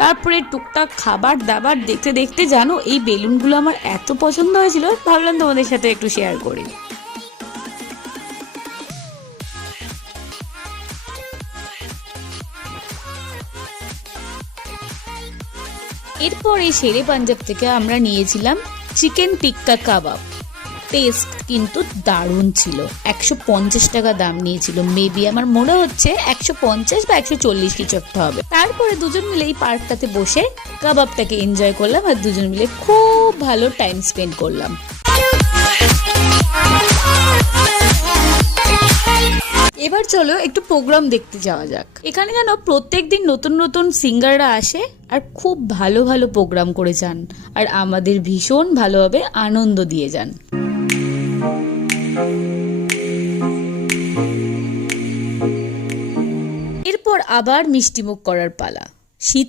তারপরে টুকটাক খাবার দাবার দেখতে দেখতে জানো এই বেলুনগুলো আমার এত পছন্দ হয়েছিল, ভাবলাম তোমাদের সাথে একটু শেয়ার করি। এরপর এই শেরে পাঞ্জাব থেকে আমরা নিয়েছিলাম চিকেন টিক্কা কাবাব। টেস্ট কিন্তু দারুণ ছিল। 150 টাকা দাম নিয়েছিল, মেবি আমার মনে হচ্ছে 150 বা 140 কিছু একটা হবে। তারপরে দুজন মিলে এই পার্কটাতে বসে কাবাবটাকে এনজয় করলাম আর দুজন মিলে খুব ভালো টাইম স্পেন্ড করলাম। এবার চলো একটু প্রোগ্রাম দেখতে যাওয়া যাক। এখানে যেন প্রত্যেকদিন নতুন নতুন সিঙ্গাররা আসে আর খুব ভালো ভালো প্রোগ্রাম করে যান, আর আমাদের ভীষণ ভালোভাবে আনন্দ দিয়ে যান। এরপর আবার মিষ্টিমুখ করার পালা। শীত